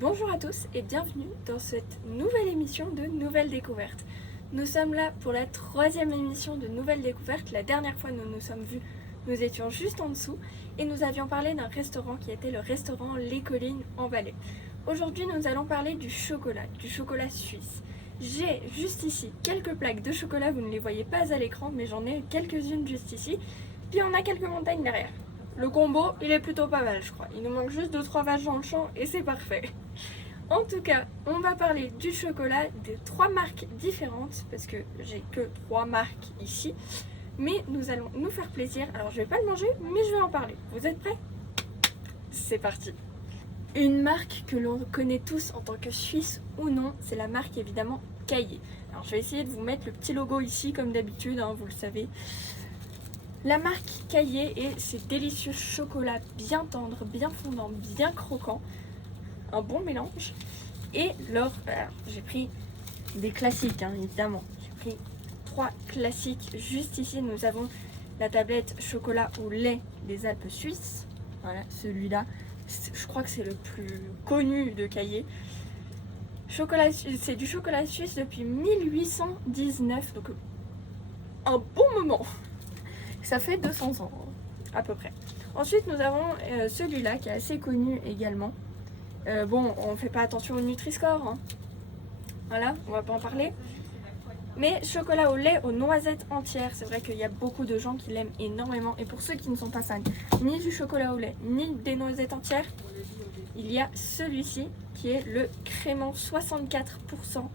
Bonjour à tous et bienvenue dans cette nouvelle émission de Nouvelles Découvertes. Nous sommes là pour la troisième émission de Nouvelles Découvertes. La dernière fois nous nous sommes vus, nous étions juste en dessous et nous avions parlé d'un restaurant qui était le restaurant Les Collines en Valais. Aujourd'hui nous allons parler du chocolat suisse. J'ai juste ici quelques plaques de chocolat, vous ne les voyez pas à l'écran mais j'en ai quelques-unes juste ici. Puis on a quelques montagnes derrière. Le combo, il est plutôt pas mal, je crois. Il nous manque juste 2-3 vaches dans le champ et c'est parfait. En tout cas, on va parler du chocolat de 3 marques différentes, parce que j'ai que 3 marques ici. Mais nous allons nous faire plaisir. Alors, je vais pas le manger, mais je vais en parler. Vous êtes prêts? C'est parti. Une marque que l'on connaît tous en tant que Suisse ou non, c'est la marque évidemment Caillé. Alors, je vais essayer de vous mettre le petit logo ici, comme d'habitude, vous le savez. La marque Caillé et ses délicieux chocolats bien tendres, bien fondants, bien croquants. Un bon mélange. Et j'ai pris des classiques, évidemment. J'ai pris 3 classiques. Juste ici, nous avons la tablette chocolat au lait des Alpes suisses. Voilà, celui-là. Je crois que c'est le plus connu de Caillé. C'est du chocolat suisse depuis 1819, donc un bon moment. Ça fait 200 ans, à peu près. Ensuite, nous avons celui-là qui est assez connu également. On fait pas attention au Nutri-Score. Voilà, on va pas en parler. Mais chocolat au lait aux noisettes entières, c'est vrai qu'il y a beaucoup de gens qui l'aiment énormément. Et pour ceux qui ne sont pas fans ni du chocolat au lait, ni des noisettes entières, il y a celui-ci qui est le crément 64%,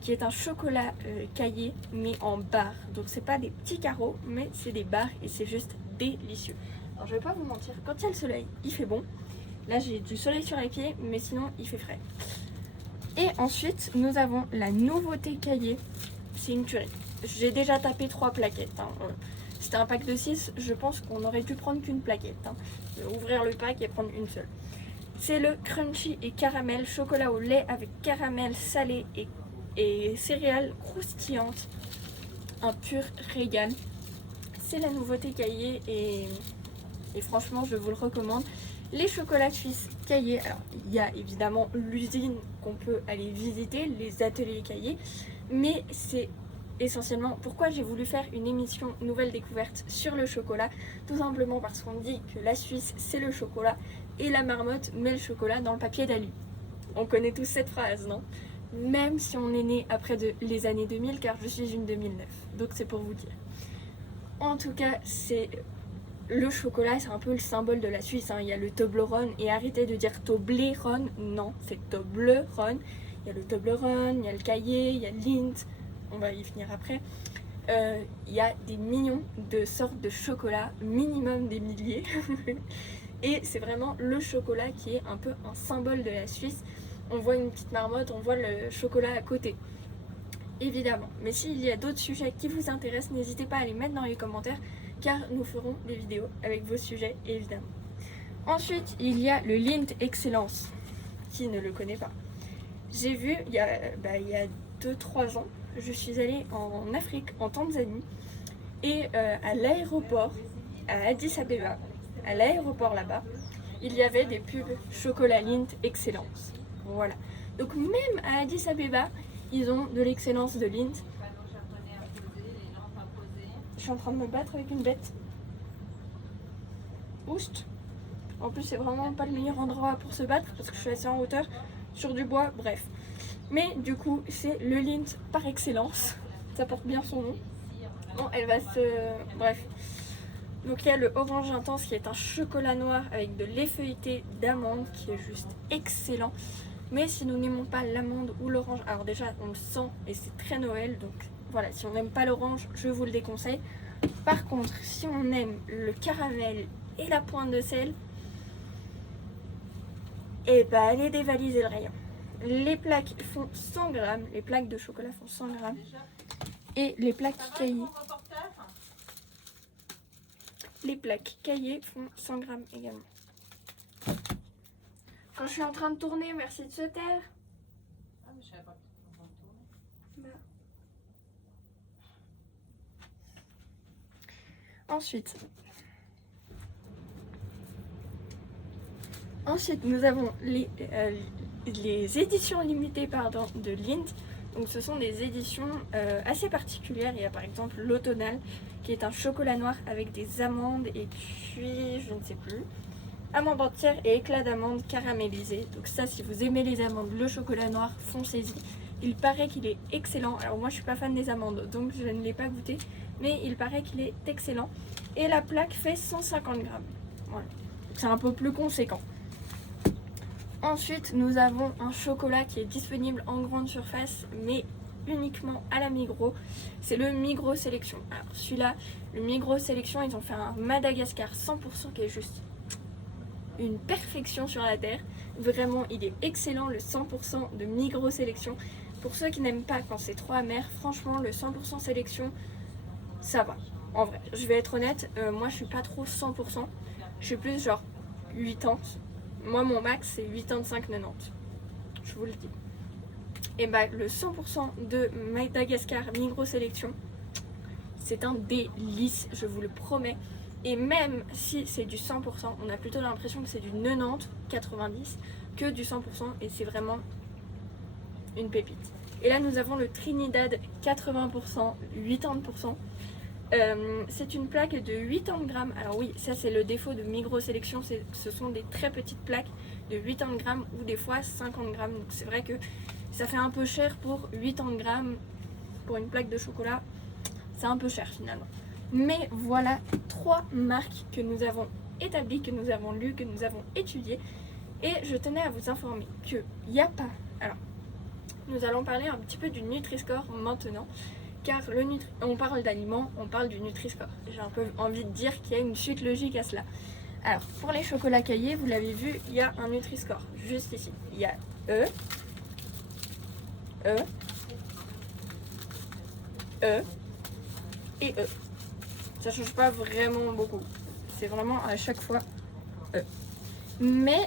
qui est un chocolat Caillé, mais en barres. Donc c'est pas des petits carreaux, mais c'est des barres et c'est juste délicieux. Alors je vais pas vous mentir, quand il y a le soleil, il fait bon. Là j'ai du soleil sur les pieds, mais sinon il fait frais. Et ensuite nous avons la nouveauté Caillé. C'est une tuerie. J'ai déjà tapé 3 plaquettes. C'était un pack de 6, je pense qu'on aurait dû prendre qu'une plaquette. Ouvrir le pack et prendre une seule. C'est le crunchy et caramel, chocolat au lait avec caramel salé et céréales croustillantes. Un pur régal. C'est la nouveauté Caillé et franchement je vous le recommande. Les chocolats suisses Caillé, alors il y a évidemment l'usine qu'on peut aller visiter, les ateliers Caillé, mais c'est essentiellement pourquoi j'ai voulu faire une émission Nouvelle Découverte sur le chocolat, tout simplement parce qu'on dit que la Suisse c'est le chocolat et la marmotte met le chocolat dans le papier d'alu. On connaît tous cette phrase, non? Même si on est né après les années 2000, car je suis une 2009, donc c'est pour vous dire. En tout cas, le chocolat, c'est un peu le symbole de la Suisse. Il y a le Toblerone, et arrêtez de dire Toblerone, non, c'est Toblerone. Il y a le Toblerone, il y a le Caillé, il y a Lindt, on va y finir après. Il y a des millions de sortes de chocolat, minimum des milliers. Et c'est vraiment le chocolat qui est un peu un symbole de la Suisse. On voit une petite marmotte, on voit le chocolat à côté. Évidemment. Mais s'il y a d'autres sujets qui vous intéressent, n'hésitez pas à les mettre dans les commentaires, car nous ferons des vidéos avec vos sujets, évidemment. Ensuite, il y a le Lindt Excellence. Qui ne le connaît pas? J'ai vu, il y a 2-3 ans, je suis allée en Afrique, en Tanzanie, et à l'aéroport, à Addis Abeba, à l'aéroport là-bas, il y avait des pubs chocolat Lindt Excellence. Voilà. Donc même à Addis Abeba, ils ont de l'excellence de Lindt. Je suis en train de me battre avec une bête. Oust. En plus, c'est vraiment pas le meilleur endroit pour se battre parce que je suis assez en hauteur, sur du bois, bref. Mais du coup, c'est le Lindt par excellence. Ça porte bien son nom. Bon, elle va se... Bref. Donc il y a le orange intense qui est un chocolat noir avec de lait feuilleté d'amande qui est juste excellent. Mais si nous n'aimons pas l'amande ou l'orange, alors déjà on le sent et c'est très Noël, donc voilà, si on n'aime pas l'orange, je vous le déconseille. Par contre, si on aime le caramel et la pointe de sel, allez dévaliser le rayon. Les plaques font 100 grammes, les plaques de chocolat font 100 grammes. Et les plaques Caillé. Les plaques Caillé font 100 grammes également. Quand je suis en train de tourner, merci de se taire. Ah, mais je savais pas que tu étais en train de tourner. Ensuite, nous avons les éditions limitées de Lindt. Donc ce sont des éditions assez particulières. Il y a par exemple l'automnal qui est un chocolat noir avec des amandes et puis je ne sais plus, amandes entières et éclats d'amandes caramélisées. Donc ça, si vous aimez les amandes, le chocolat noir, foncez-y. Il paraît qu'il est excellent. Alors moi je suis pas fan des amandes donc je ne l'ai pas goûté, mais il paraît qu'il est excellent. Et la plaque fait 150 grammes. Voilà. C'est un peu plus conséquent. Ensuite, nous avons un chocolat qui est disponible en grande surface, mais uniquement à la Migros. C'est le Migros Sélection. Alors celui-là, le Migros Sélection, ils ont fait un Madagascar 100% qui est juste une perfection sur la terre. Vraiment, il est excellent, le 100% de Migros Sélection. Pour ceux qui n'aiment pas quand c'est trop amer, franchement, le 100% Sélection, ça va. En vrai, je vais être honnête, moi je suis pas trop 100%. Je suis plus genre 80. Moi, mon max, c'est 85-90. Je vous le dis. Et bah, le 100% de Madagascar Migros Sélection, c'est un délice, je vous le promets. Et même si c'est du 100%, on a plutôt l'impression que c'est du 90-90 que du 100%. Et c'est vraiment une pépite. Et là, nous avons le Trinidad 80%, 80%. C'est une plaque de 80 grammes. Alors oui, ça c'est le défaut de Migros Sélection, ce sont des très petites plaques de 80 grammes ou des fois 50 grammes. Donc c'est vrai que ça fait un peu cher pour 80 grammes pour une plaque de chocolat. C'est un peu cher finalement. Mais voilà 3 marques que nous avons établies, que nous avons lues, que nous avons étudiées. Et je tenais à vous informer qu'il n'y a pas... Alors, nous allons parler un petit peu du Nutri-Score maintenant. Car on parle d'aliments, on parle du Nutri-Score. J'ai un peu envie de dire qu'il y a une suite logique à cela. Alors, pour les chocolats caillés, vous l'avez vu, il y a un Nutri-Score, juste ici. Il y a E, E, E et E. Ça change pas vraiment beaucoup. C'est vraiment à chaque fois E. Mais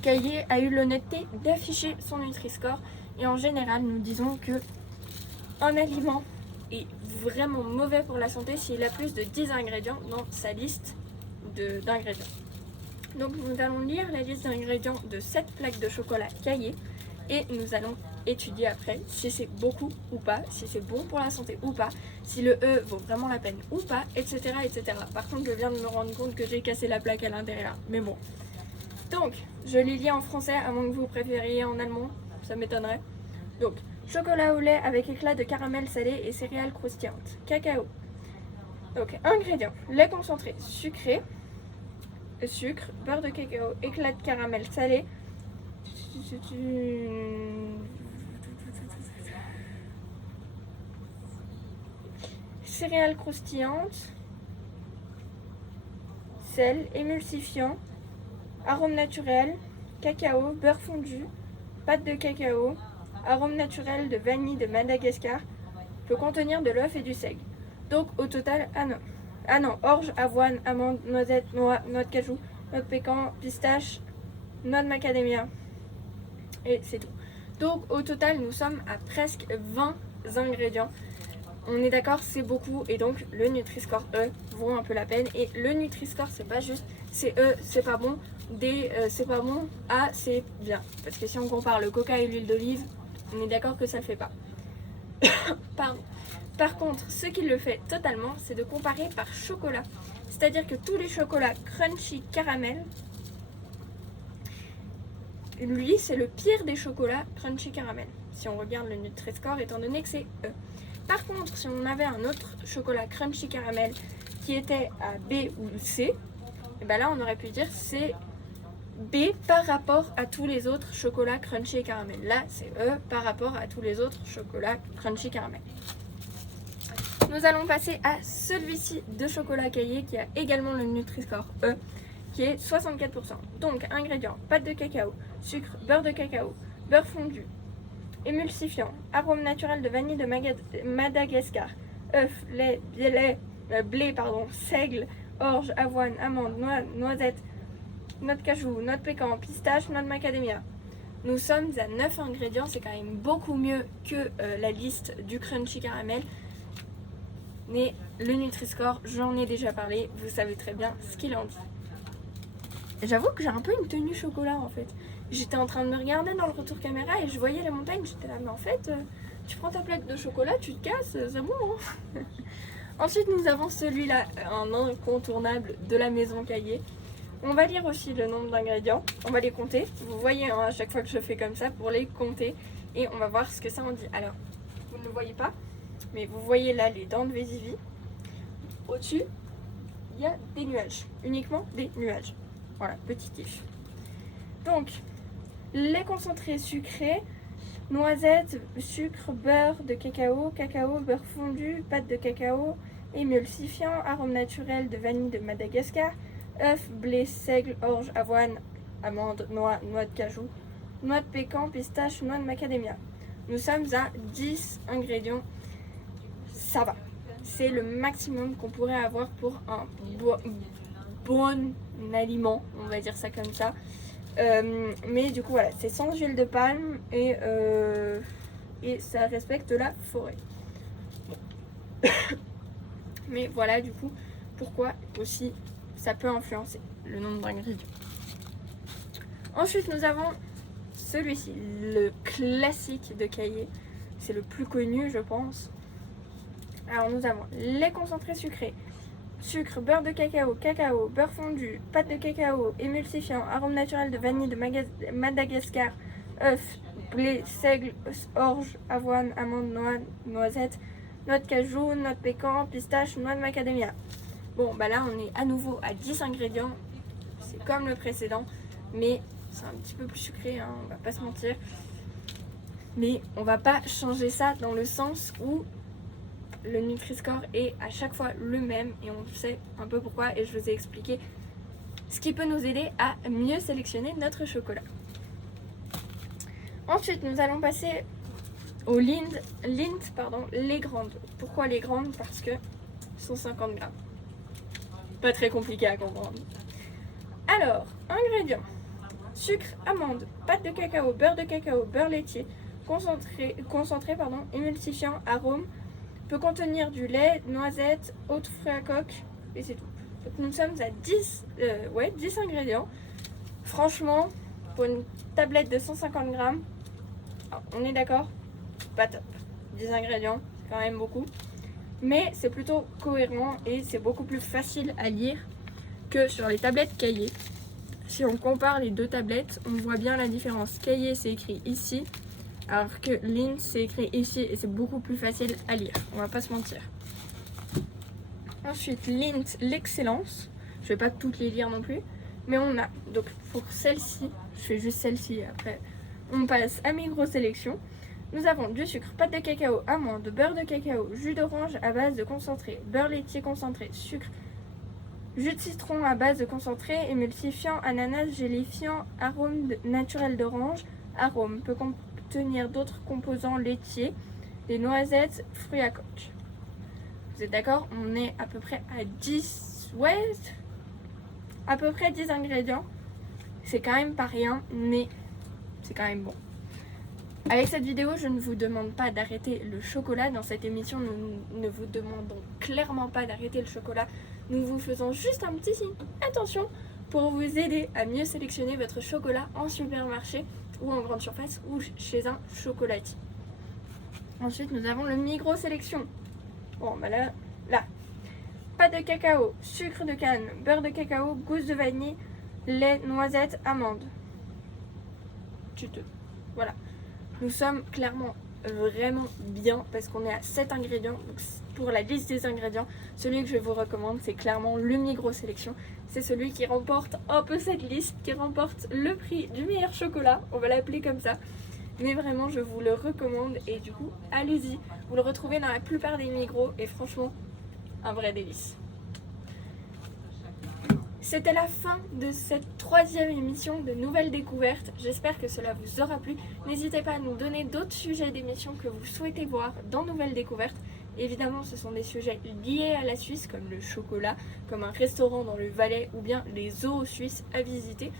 Caillé a eu l'honnêteté d'afficher son Nutri-Score. Et en général, nous disons que un aliment est vraiment mauvais pour la santé s'il a plus de 10 ingrédients dans sa liste d'ingrédients. Donc nous allons lire la liste d'ingrédients de cette plaque de chocolat Caillé et nous allons étudier après si c'est beaucoup ou pas, si c'est bon pour la santé ou pas, si le E vaut vraiment la peine ou pas, etc. etc. Par contre, je viens de me rendre compte que j'ai cassé la plaque à l'intérieur, mais bon. Donc, je les lis en français, à moins que vous préfériez en allemand, ça m'étonnerait. Donc, chocolat au lait avec éclat de caramel salé et céréales croustillantes. Cacao. Donc, ingrédients. Lait concentré, sucré, sucre, beurre de cacao, éclat de caramel salé, céréales croustillantes, sel, émulsifiant, arôme naturel, cacao, beurre fondu, pâte de cacao, arôme naturel de vanille de Madagascar, peut contenir de l'œuf et du seigle. Donc au total, orge, avoine, amande, noisette, noix, noix de cajou, noix de pécan, pistache, noix de macadamia. Et c'est tout. Donc au total, nous sommes à presque 20 ingrédients. On est d'accord, c'est beaucoup et donc le Nutri-Score E vaut un peu la peine. Et le Nutri-Score, c'est pas juste c'est E, c'est pas bon, D, c'est pas bon, A, c'est bien. Parce que si on compare le coca et l'huile d'olive, on est d'accord que ça le fait pas. Pardon. Par contre, ce qui le fait totalement, c'est de comparer par chocolat. C'est-à-dire que tous les chocolats crunchy caramel, lui, c'est le pire des chocolats crunchy caramel. Si on regarde le Nutri-Score, étant donné que c'est E. Par contre, si on avait un autre chocolat crunchy caramel qui était à B ou C, et ben là, on aurait pu dire c'est B par rapport à tous les autres chocolats crunchy et caramel. Là, c'est E par rapport à tous les autres chocolats crunchy caramel. Nous allons passer à celui-ci de chocolat Caillé qui a également le Nutri-Score E qui est 64%. Donc, ingrédients, pâte de cacao, sucre, beurre de cacao, beurre fondu, émulsifiant, arôme naturel de vanille de Madagascar, œuf, lait, blé, seigle, orge, avoine, amande, noisette, noix de cajou, noix de pécan, pistache, noix de macadamia. Nous sommes à 9 ingrédients, c'est quand même beaucoup mieux que la liste du crunchy caramel. Mais le Nutri-Score, j'en ai déjà parlé, vous savez très bien ce qu'il en dit. J'avoue que j'ai un peu une tenue chocolat en fait. j'étais en train de me regarder dans le retour caméra et je voyais les montagnes. J'étais là, mais en fait, tu prends ta plaque de chocolat, tu te casses, c'est bon. Hein. Ensuite, nous avons celui-là, un incontournable de la maison Caillé. On va lire aussi le nombre d'ingrédients, on va les compter. Vous voyez hein, à chaque fois que je fais comme ça pour les compter et on va voir ce que ça en dit. Alors, vous ne le voyez pas, mais vous voyez là les dents de Vésivie. Au-dessus, il y a des nuages, uniquement des nuages. Voilà, petit kiff. Donc, les concentrés sucrés, noisettes, sucre, beurre de cacao, cacao, beurre fondu, pâte de cacao, émulsifiant, arôme naturel de vanille de Madagascar, œufs, blé, seigle, orge, avoine, amande, noix, noix de cajou, noix de pécan, pistache, noix de macadamia. Nous sommes à 10 ingrédients. Ça va. C'est le maximum qu'on pourrait avoir pour un bon aliment, on va dire ça comme ça. Mais du coup voilà, c'est sans huile de palme et ça respecte la forêt. Mais voilà du coup pourquoi aussi ça peut influencer le nombre d'ingrédients. Ensuite nous avons celui-ci, le classique de Caillé. C'est le plus connu je pense. Alors nous avons les concentrés sucrés, sucre, beurre de cacao, cacao, beurre fondu, pâte de cacao, émulsifiant, arôme naturel de vanille de Madagascar, œufs, blé, seigle, orge, avoine, amande, noix, noisette, noix de cajou, noix de pécan, pistache, noix de macadamia. Bon bah là on est à nouveau à 10 ingrédients, c'est comme le précédent, mais c'est un petit peu plus sucré, hein, on va pas se mentir. Mais on va pas changer ça dans le sens où le Nutri-Score est à chaque fois le même et on sait un peu pourquoi et je vous ai expliqué ce qui peut nous aider à mieux sélectionner notre chocolat. Ensuite nous allons passer aux Lindt, les grandes. Pourquoi les grandes? Parce que 150 grammes. Pas très compliqué à comprendre. Alors, ingrédients: sucre, amande, pâte de cacao, beurre laitier, concentré, émulsifiant, arôme, peut contenir du lait, noisettes, autres fruits à coque, et c'est tout. Donc nous sommes à 10 ingrédients. Franchement, pour une tablette de 150 grammes, on est d'accord, pas top. 10 ingrédients, c'est quand même beaucoup. Mais c'est plutôt cohérent et c'est beaucoup plus facile à lire que sur les tablettes Caillé. Si on compare les deux tablettes, on voit bien la différence. Caillé, c'est écrit ici, alors que Lindt c'est écrit ici et c'est beaucoup plus facile à lire, on va pas se mentir. Ensuite Lindt, l'excellence, je vais pas toutes les lire non plus, mais on a, donc pour celle-ci, je fais juste celle-ci, après on passe à Migros Sélection. Nous avons du sucre, pâte de cacao, amande, beurre de cacao, jus d'orange à base de concentré, beurre laitier concentré, sucre, jus de citron à base de concentré, émulsifiant, ananas, gélifiant, arôme naturel d'orange, arôme, peut contenir d'autres composants laitiers, des noisettes, fruits à coque. Vous êtes d'accord? On est à peu près à 10, à peu près 10 ingrédients. C'est quand même pas rien, mais c'est quand même bon. Avec cette vidéo, je ne vous demande pas d'arrêter le chocolat. Dans cette émission, nous ne vous demandons clairement pas d'arrêter le chocolat. Nous vous faisons juste un petit signe, attention, pour vous aider à mieux sélectionner votre chocolat en supermarché ou en grande surface ou chez un chocolatier. Ensuite, nous avons le Migros Sélection. Bon, bah là, pâte de cacao, sucre de canne, beurre de cacao, gousse de vanille, lait, noisettes, amandes. Voilà. Nous sommes clairement vraiment bien parce qu'on est à 7 ingrédients. Donc pour la liste des ingrédients, celui que je vous recommande, c'est clairement le Migros Sélection. C'est celui qui remporte un peu cette liste, qui remporte le prix du meilleur chocolat, on va l'appeler comme ça. Mais vraiment, je vous le recommande et du coup, allez-y. Vous le retrouvez dans la plupart des Migros et franchement, un vrai délice. C'était la fin de cette 3e émission de Nouvelles Découvertes. J'espère que cela vous aura plu. N'hésitez pas à nous donner d'autres sujets d'émissions que vous souhaitez voir dans Nouvelles Découvertes. Évidemment, ce sont des sujets liés à la Suisse, comme le chocolat, comme un restaurant dans le Valais ou bien les zoos suisses à visiter.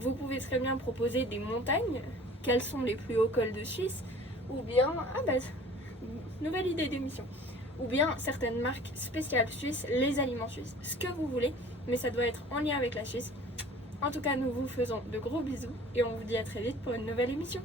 Vous pouvez très bien proposer des montagnes. Quels sont les plus hauts cols de Suisse? Ou bien, nouvelle idée d'émission. Ou bien certaines marques spéciales suisses, les aliments suisses. Ce que vous voulez, mais ça doit être en lien avec la Suisse. En tout cas, nous vous faisons de gros bisous et on vous dit à très vite pour une nouvelle émission.